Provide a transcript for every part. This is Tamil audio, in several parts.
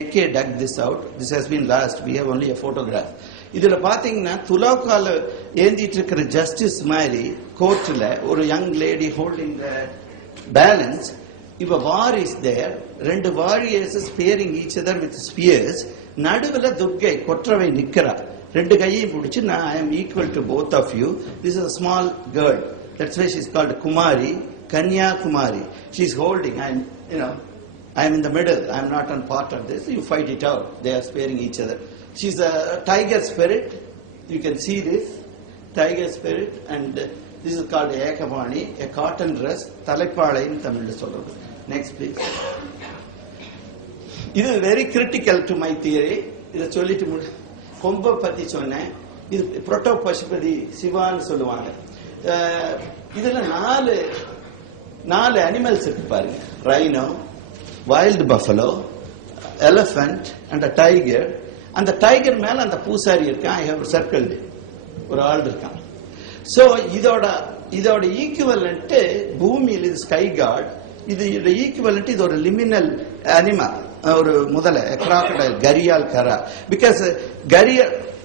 K dug this out this has been lost we have only a photograph. இதுல பாத்தீங்கன்னா துலாக்கால ஏந்திட்டு இருக்கிற ஜஸ்டிஸ் மாதிரி கோர்ட்ல ஒரு யங் லேடி ஹோல்டிங் பேலன்ஸ் இப்ப வார் இஸ் தேர் ரெண்டு warriors spearing each other with spears நடுவுல துர்கை கொற்றவை நிக்கிறா. ரெண்டு கையையும் பிடிச்சு நான் I am equal to both of you this is small girl that's why she is called Kumari Kanyakumari she is holding I you know I am in the middle. I am not on part of this. You fight it out. They are sparing each other. She's a tiger spirit. You can see this tiger spirit, and this is called Ekavani, a cotton dress. தலைப்பாளைன்னு தமிழ்ல சொல்றது Next, please. இது very critical to my theory இதை சொல்லிட்டு முடி கொம்ப பத்தி சொன்னேன் இது புரோட்டோ பசுபதி சிவான்னு சொல்லுவாங்க அஹ், இதுல நாலு நாலு அனிமல்ஸ் இருக்கு பாருங்க rhino wild buffalo elephant and tiger அந்த டைகர் மேல அந்த பூசாரி இருக்கான். ஐ ஹவ் சர்க்கிள் ஒரு ஆள் இருக்கான். ஸோ இதோட இதோட ஈக்குவலண்ட் பூமியில் இது ஸ்கை காட் இது ஈக்குவலண்ட் இது ஒரு லிமினல் அனிமா ஒரு முதல கிராக்கடைல் கரியால் கரா பிகாஸ் கரிய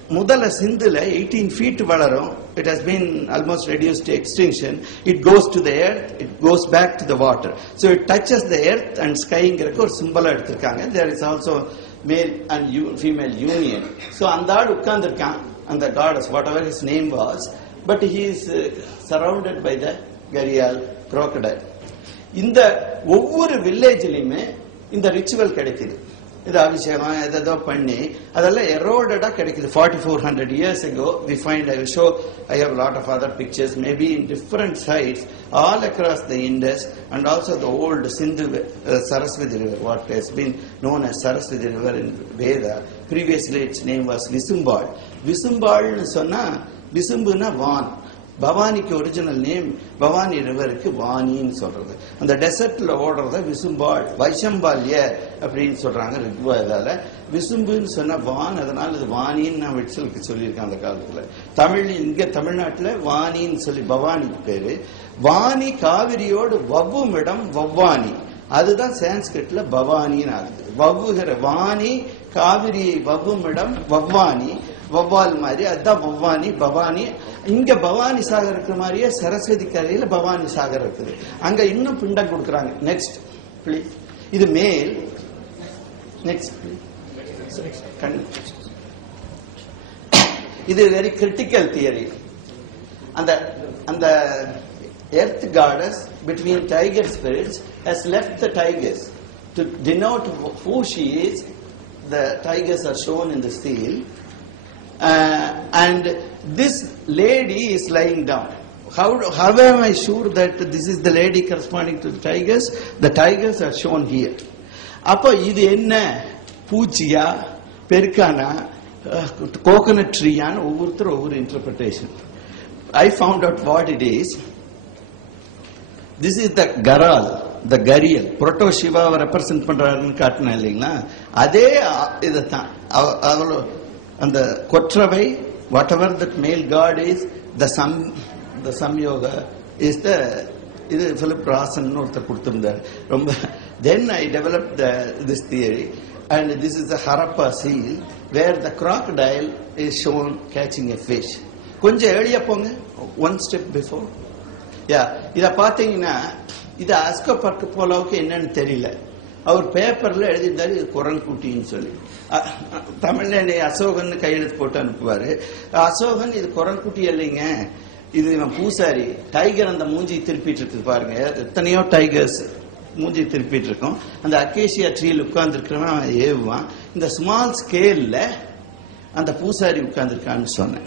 முதல சிந்துல எயிட்டீன் ஃபீட் வளரும். It has been almost reduce to extinction it goes to the earth it goes back to the water so it touches the earth and ஸ்கைங்கிறதுக்கு ஒரு சிம்பிளா எடுத்திருக்காங்க. There is also male and you female union so அந்த ஆள் உட்கார்ந்துருக்கான். அந்த goddess whatever his name was but he is surrounded by the gharial crocodile இந்த ஒவ்வொரு வில்லேஜ்லயுமே இந்த ரிச்சுவல் கிடைக்குது. இது அபிஷேகம் எதோ பண்ணி அதெல்லாம் எரோடடா கிடைக்குது. Forty four hundred years ago we find I show I have lot of other pictures maybe in different sites all across the Indus and also the old Sindhu Saraswati river what has been known as Saraswati river in Veda previously its name was Visumbal விசும்பாள்னு சொன்னா விசும்புனா வான். பவானிக்கு ஒரிஜினல் நேம் பவானி ரிவருக்கு வாணின்னு சொல்றது. அந்த டெசர்ட்ல ஓடுறத விசும்பாள் வைசம்பால்ய அப்படின்னு சொல்றாங்க ரிக்வேதால விசும்புன்னு சொன்ன வான் அதனால இது வாணின்னு நான் விட்சலுக்கு சொல்லியிருக்கேன் அந்த காலத்துல. தமிழ் இங்க தமிழ்நாட்டுல வாணின்னு சொல்லி பவானிக்கு பேரு. வாணி காவிரியோடு வவ்வும் இடம் வவ்வானி. அதுதான் சான்ஸ்கிரிட்ல பவானின்னு ஆகுது. வவ்வுகிற வாணி காவிரியை வவ்வும் இடம் வவ்வானி. வவ்வால் மாதிரி அதுதான் பவானி பவானி. இங்க பவானி சாகர் இருக்கிற மாதிரியே சரஸ்வதி கரையில பவானி சாகர் இருக்குது. அங்க இன்னும் பிண்டம் கொடுக்குறாங்க. நெக்ஸ்ட் பிளீஸ் இது மேல். நெக்ஸ்ட் இது வெரி கிரிட்டிக்கல் தியரி அந்த அந்த earth goddess between tiger spirits has left the tigers to denote who she is the tigers are shown in the steel uh, and this lady is lying down. How, how am I sure that this is the lady corresponding to the tigers? The tigers are shown here. அப்போ இது என்ன? பூச்சியா? பெருக்கானா? Uh, கோகனட் ட்ரீயான்னு ஒவ்வொருத்தரும் ஒவ்வொரு interpretation I found out what it is this is the gharial the gharial proto சிவாவை ரெப்ரசென்ட் பண்றாருன்னு காட்டினேன் இல்லைங்களா? அதே இதைத்தான். அவ்வளோ அந்த Kotravai whatever that male god is the some the சம்யோக is the இது பிலிப் ராசன் ஒருத்தர் கொடுத்திருந்தார். ரொம்ப then I develop the this theory and this is the Harappa seal where the crocodile is shown catching a fish கொஞ்சம் ஏழியா போங்க. ஒன் ஸ்டெப் பிஃபோர் யா இதை பார்த்தீங்கன்னா இது அஸ்கோ பார்க்க போலவுக்கு என்னன்னு தெரியல. அவர் பேப்பர்ல எழுதியிருந்தாரு இது குரங்குட்டின்னு சொல்லி. தமிழ்ல என்னை அசோகன் கையெழுத்து போட்டு அனுப்புவாரு. அசோகன் இது குரங்குட்டி இல்லைங்க இது இவன் பூசாரி. டைகர் அந்த மூஞ்சி திருப்பிட்டு இருக்குது பாருங்க. எத்தனையோ டைகர்ஸ் மூஞ்சி திருப்பிட்டு இருக்கும். அந்த அக்கேஷியா ட்ரீல உட்கார்ந்து இருக்கிறவன் அவன் ஏவுவான். இந்த ஸ்மால் ஸ்கேல்ல அந்த பூசாரி உட்கார்ந்துருக்கான்னு சொன்னேன்.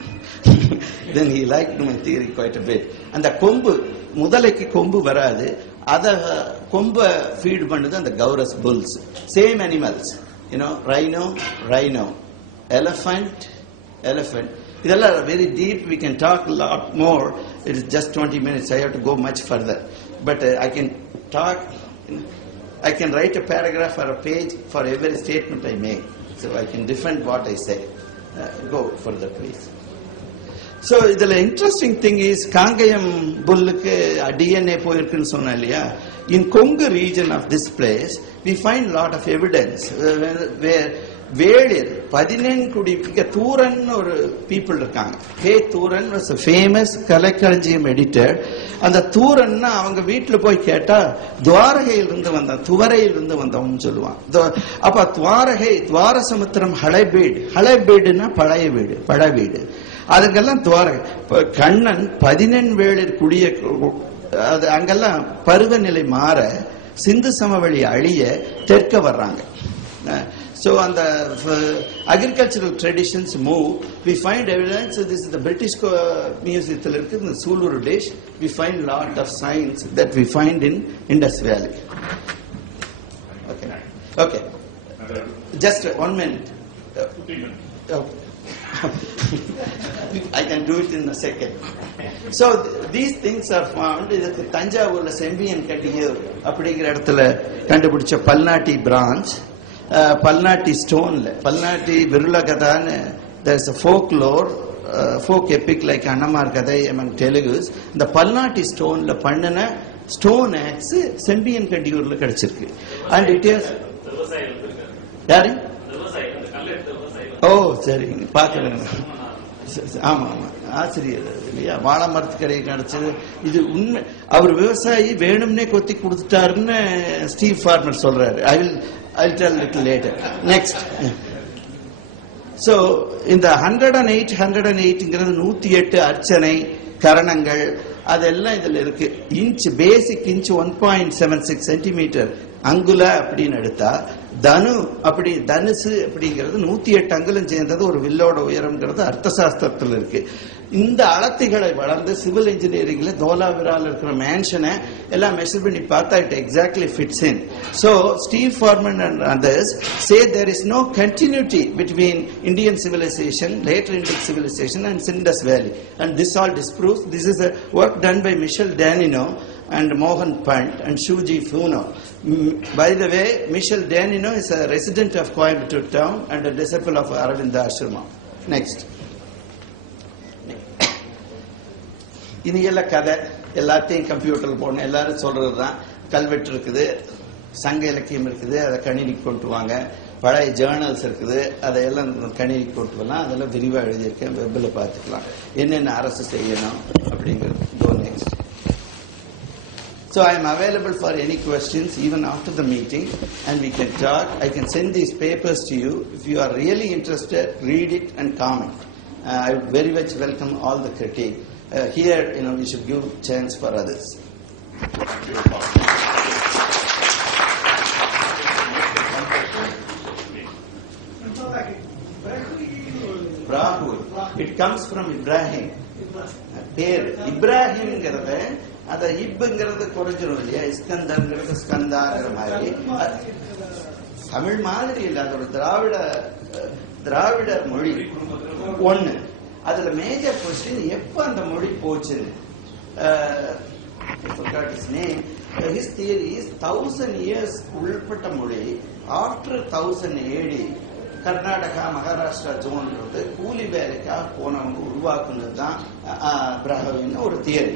Then he like my theory quite a bit. அந்த கொம்பு முதலைக்கு கொம்பு வராது. அத கொம்ப ஃபீட் பண்ணுது அந்த gaurs bulls same animals you know rhino rhino elephant elephant இதெல்லாம் very deep we can talk lot more it is just twenty minutes I have to go much further but I can talk I can write a paragraph or a page for every statement I make. So I can defend what I say. Uh, go further, please. So இதுல இன்ட்ரெஸ்டிங் திங் இஸ் காங்கயம் புல்லுக்கு டிஎன்ஏ போயிருக்குன்னு சொன்னேன் இல்லையா? In Kongu region of this place we find lot of evidence where வேளிர் பதினெண்குடி மிக தூரன் ஒரு பீப்புள் இருக்காங்க. கே தூரன் வாஸ் ஃபேமஸ் கலைக்களஞ்சியம் எடிட்டர் அந்த தூரன்னா அவங்க வீட்டில் போய் கேட்டா துவாரகையில் இருந்து வந்தான் துவரையிலிருந்து வந்தவன் சொல்லுவான். அப்ப துவாரகை துவாரசமுத்திரம் ஹளைபீடு ஹளைபீடுன்னா பழைய வீடு பழ வீடு. அதுக்கெல்லாம் இப்ப கண்ணன் பதினெண் வேளிர் குடிய அது அங்கெல்லாம் பருவநிலை மாற சிந்து சமவெளி அழிய தெற்க வர்றாங்க so on the uh, agricultural traditions move we find evidence so this is the british co- museum இருக்கு இந்த Sulur dish we find lot of signs that we find in indus valley okay okay just one minute Uh, I can do it in a second. So th- these things are found. இதுக்கு தஞ்சாவூர்ல செம்பியன் கட்டியூர் அப்படிங்கிற இடத்துல கண்டுபிடிச்ச பல்நாட்டி பிரான்ச் பல்நாட்டி ஸ்டோன்ல. பல்நாட்டி விருள கதான்னு a folklore uh, folk epic like Annamar கதை among தெலுங்குஸ் இந்த பல்நாட்டி ஸ்டோன்ல பண்ணின ஸ்டோன் ஆக்ஸ் செம்பியன் கட்டியூர்ல கிடைச்சிருக்கு. அண்ட் இட் இஸ் யாரு? ஓ சரி. பாக்குறேங்க ஆமாம் ஆமாம் ஆமா ஆமா. ஆசிரியர் இல்லையா? வாழை மரத்துக்கடை கிடைச்சது. இது உண்மை. அவர் விவசாயி வேணும்னே கொத்தி கொடுத்துட்டாருன்னு ஸ்டீவ் ஃபார்மர் சொல்றாரு. I will I tell little later next so இந்த hundred and eight hundred and எயிட்ங்கிறது நூத்தி எட்டு அர்ச்சனை கரணங்கள் அதெல்லாம் இதுல இருக்கு. Inch basic inch one point seven six centimetre அங்குல அப்படின்னு எடுத்தா தனு அப்படி தனுசு அப்படிங்கிறது நூத்தி எட்டு அங்குலம் சேர்ந்தது ஒரு வில்லோட உயரம்ங்கிறது அர்த்த சாஸ்திரத்தில் இருக்கு இந்த அளத்திகளை வளர்ந்து சிவில் இன்ஜினியரிங்ல தோலாவிரால் இருக்கிற மேன்ஷனை எல்லாம் மெஷர் பண்ணி பார்த்தா it exactly fits in so Steve Farmer and others say there is no continuity between Indian civilisation later Indian civilisation and Indus valley and this all disproves. This is work done by Michel Danino and Mohan Pant and Shuji Funo. Mm, by the way, Michel Danino is a resident of Coimbatore town and a disciple of Aravinda Ashrama. Next. இனி எல்லாம் கதை. எல்லாத்தையும் கம்ப்யூட்டர் போடணும். எல்லாரும் சொல்றது தான் கல்வெட்டு இருக்குது. சங்க இலக்கியம் இருக்குது. அதை கணினிக்கு கொண்டு வாங்க. பழைய ஜேர்னல்ஸ் இருக்குது. அதையெல்லாம் கணினிக்கு கொண்டு வரலாம். அதெல்லாம் விரிவாக எழுதியிருக்கேன். வெப்பில் பார்த்துக்கலாம். என்னென்ன அரசு செய்யணும் அப்படிங்கிறது So I am available for any questions even after the meeting and we can talk. I can send these papers to you. If you are really interested, read it and comment. Uh, I would very much welcome all the critique. Uh, here, you know, we should give chance for others. Rahul. It comes from Ibrahim. பேர் இப்ராஹிம்ங்கிறத அத இப்புங்கிறது குறைஞ்சிரும் இல்லையா? இஸ்கந்தர்ங்கிறது ஸ்கந்தாங்கிற மாதிரி. தமிழ் மாதிரி இல்ல. அது ஒரு திராவிட திராவிட மொழி. ஒண்ணு. அதுல மேஜர் கொஸ்டின் எப்ப அந்த மொழி போச்சுன்னு. அஹ், I forgot his theory is thousand years உள்பட்ட மொழி. After thousand AD Karnataka Maharashtra ஜோன்றது கூலி வேலைக்காக போனவங்க உருவாக்குனது தான் பிரஹவின்னு ஒரு தியரி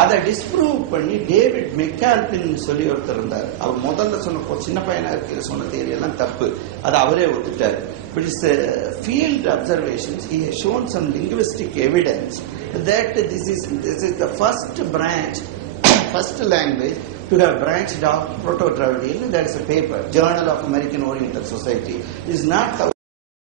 அதை டிஸ்ப்ரூவ் பண்ணி டேவிட் மெக்கால்பின் சொல்லி ஒருத்தர் இருந்தார் அவர் முதல்ல சொன்ன ஒரு சின்ன பையனா இருக்கிற சொன்ன தியரி எல்லாம் தப்பு அதை அவரே ஒத்துட்டார் but is field observations he shown some linguistic evidence that this is this is the first branch first language to have branched off proto-dravidian there is a paper journal of american oriental society it is not